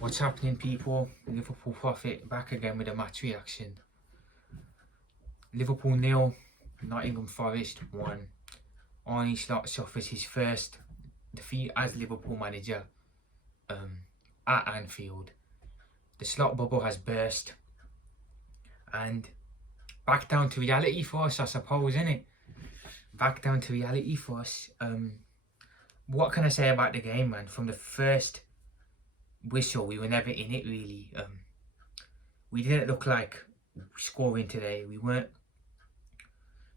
What's happening, people? Liverpool Prophet back again with a match reaction. Liverpool 0, Nottingham Forest 1. Arne Slot suffers his first defeat as Liverpool manager at Anfield. The Slot bubble has burst, and back down to reality for us, I suppose, innit? Back down to reality for us. What can I say about the game, man? From the first whistle, we were never in it, really. We didn't look like scoring today. We weren't,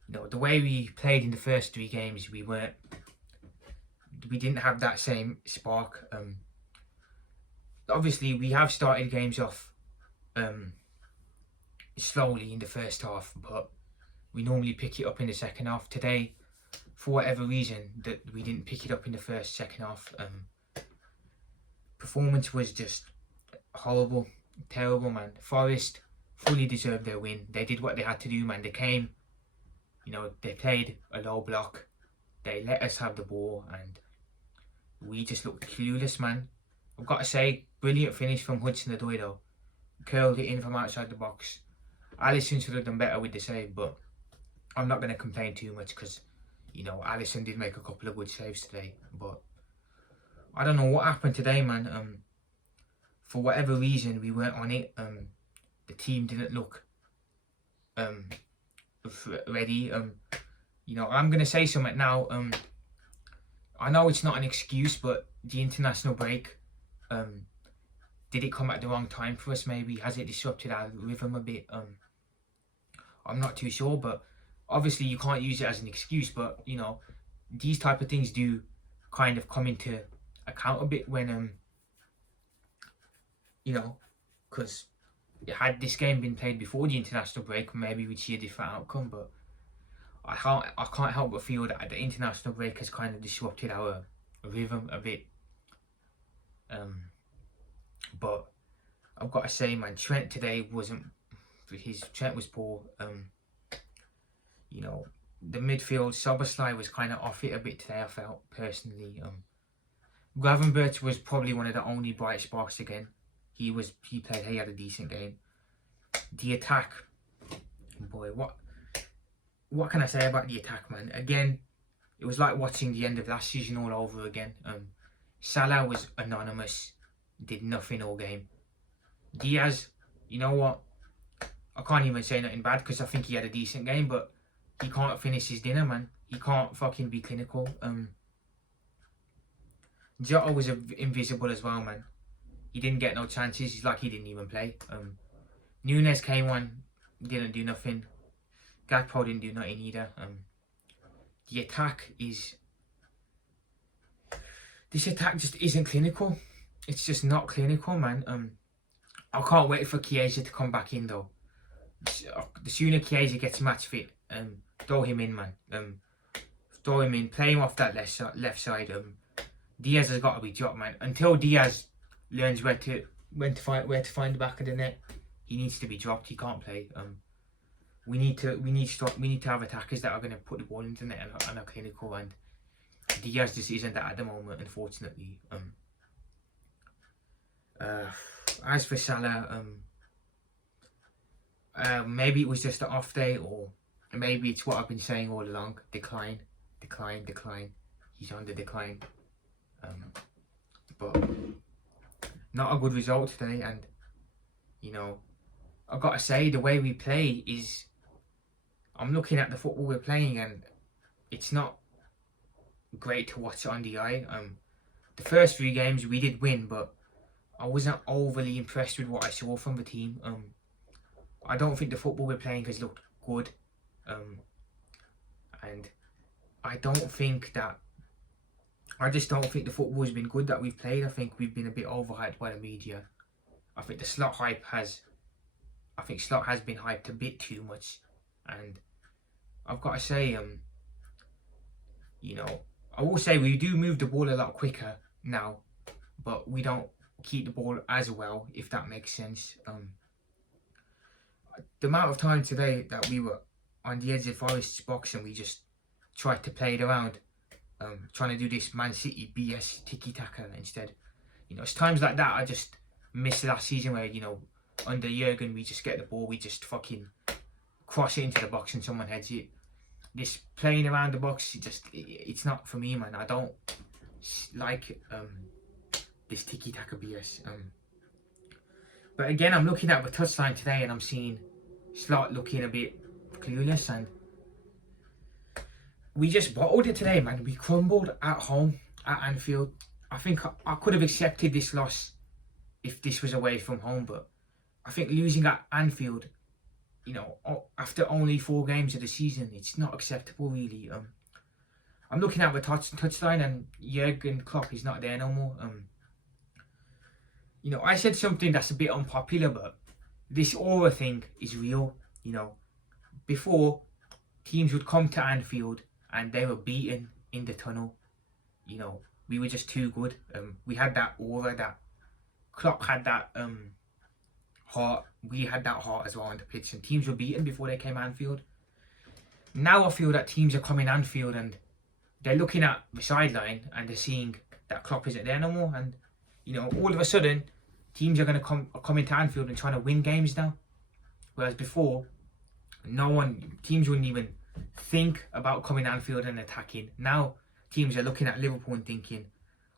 the way we played in the first 3 games, we didn't have that same spark. Obviously, we have started games off slowly in the first half, but we normally pick it up in the second half. Today, for whatever reason, that we didn't pick it up in the second half. Performance was just horrible, terrible, man. Forest fully deserved their win. They did what they had to do, man. They came, they played a low block. They let us have the ball, and we just looked clueless, man. I've got to say, brilliant finish from Hudson-Odoi though. Curled it in from outside the box. Alisson should have done better with the save, but I'm not going to complain too much because, Alisson did make a couple of good saves today. But I don't know what happened today, man. For whatever reason, we weren't on it. The team didn't look ready. I'm going to say something now. I know it's not an excuse, but the international break, did it come at the wrong time for us, maybe? Has it disrupted our rhythm a bit? I'm not too sure, but obviously you can't use it as an excuse, but, these type of things do kind of come into account a bit when, because had this game been played before the international break, maybe we'd see a different outcome, but I can't help but feel that the international break has kind of disrupted our rhythm a bit. But I've got to say, man, Trent today Trent was poor. The midfield, Szoboszlai was kind of off it a bit today, I felt, personally. Gravenberch was probably one of the only bright sparks again. He had a decent game. The attack, boy, what can I say about the attack, man? Again, it was like watching the end of last season all over again. Salah was anonymous, did nothing all game. Diaz, you know what? I can't even say nothing bad because I think he had a decent game, but he can't finish his dinner, man. He can't fucking be clinical. Jota was invisible as well, man. He didn't get no chances. He's like he didn't even play. Nunes came on, didn't do nothing. Gakpo didn't do nothing either. The attack is... This attack just isn't clinical. It's just not clinical, man. I can't wait for Chiesa to come back in, though. The sooner Chiesa gets match fit, throw him in, man. Throw him in. Play him off that left side. Diaz has got to be dropped, man. Until Diaz learns where to find the back of the net, he needs to be dropped. He can't play. We need to have attackers that are going to put the ball into the net and are clinical, and Diaz just isn't that at the moment, unfortunately. As for Salah, maybe it was just an off day, or maybe it's what I've been saying all along: decline. He's on the decline. But not a good result today, and I've got to say, the way we play is, I'm looking at the football we're playing, and it's not great to watch on the eye. The first 3 games we did win, but I wasn't overly impressed with what I saw from the team. I don't think the football we're playing has looked good, and I just don't think the football has been good that we've played. I think we've been a bit overhyped by the media. I think the Slot has been hyped a bit too much, and I've got to say, I will say we do move the ball a lot quicker now, but we don't keep the ball as well, if that makes sense. The amount of time today that we were on the edge of Forest's box and we just tried to play it around, trying to do this Man City BS tiki-taka instead. It's times like that I just missed last season where, you know, under Jurgen we just get the ball, we just fucking cross it into the box and someone heads it. This playing around the box, it's not for me, man. I don't like this tiki-taka BS. But again, I'm looking at the touchline today and I'm seeing Slot looking a bit clueless, and we just bottled it today, man. We crumbled at home at Anfield. I think I could have accepted this loss if this was away from home, but I think losing at Anfield, you know, after only 4 games of the season, it's not acceptable, really. I'm looking at the touchline and Jurgen Klopp is not there no more. You know, I said something that's a bit unpopular, but this aura thing is real. You know, before, teams would come to Anfield and they were beaten in the tunnel. You know, we were just too good. We had that aura, that Klopp had that heart. We had that heart as well on the pitch, and teams were beaten before they came Anfield. Now I feel that teams are coming Anfield and they're looking at the sideline and they're seeing that Klopp isn't there no more, and you know, all of a sudden teams are going to come into Anfield and trying to win games now. Whereas before, teams wouldn't even think about coming Anfield and attacking. Now teams are looking at Liverpool and thinking,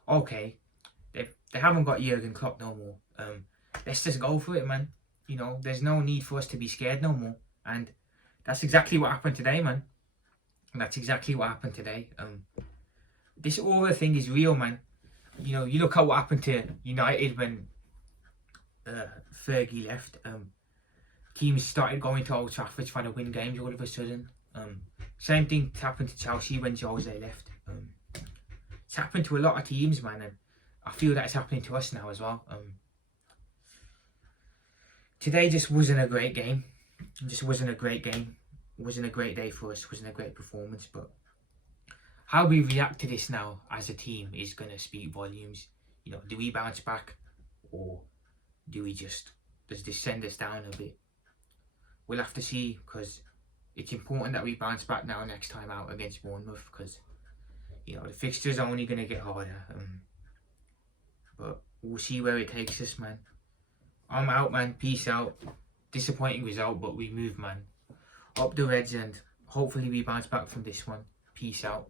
okay, they haven't got Jurgen Klopp no more. Let's just go for it, man. You know, there's no need for us to be scared no more. And that's exactly what happened today, man. And that's exactly what happened today. This aura thing is real, man. You know, you look at what happened to United when Fergie left. Teams started going to Old Trafford trying to win games all of a sudden. Same thing happened to Chelsea when Jose left. It's happened to a lot of teams, man, and I feel that it's happening to us now as well. Today just wasn't a great game. It just wasn't a great game. It wasn't a great day for us. It wasn't a great performance, but how we react to this now as a team is going to speak volumes. You know, do we bounce back, or does this send us down a bit? We'll have to see, because it's important that we bounce back now next time out against Bournemouth, because, you know, the fixtures are only going to get harder. But we'll see where it takes us, man. I'm out, man. Peace out. Disappointing result, but we move, man. Up the Reds, and hopefully we bounce back from this one. Peace out.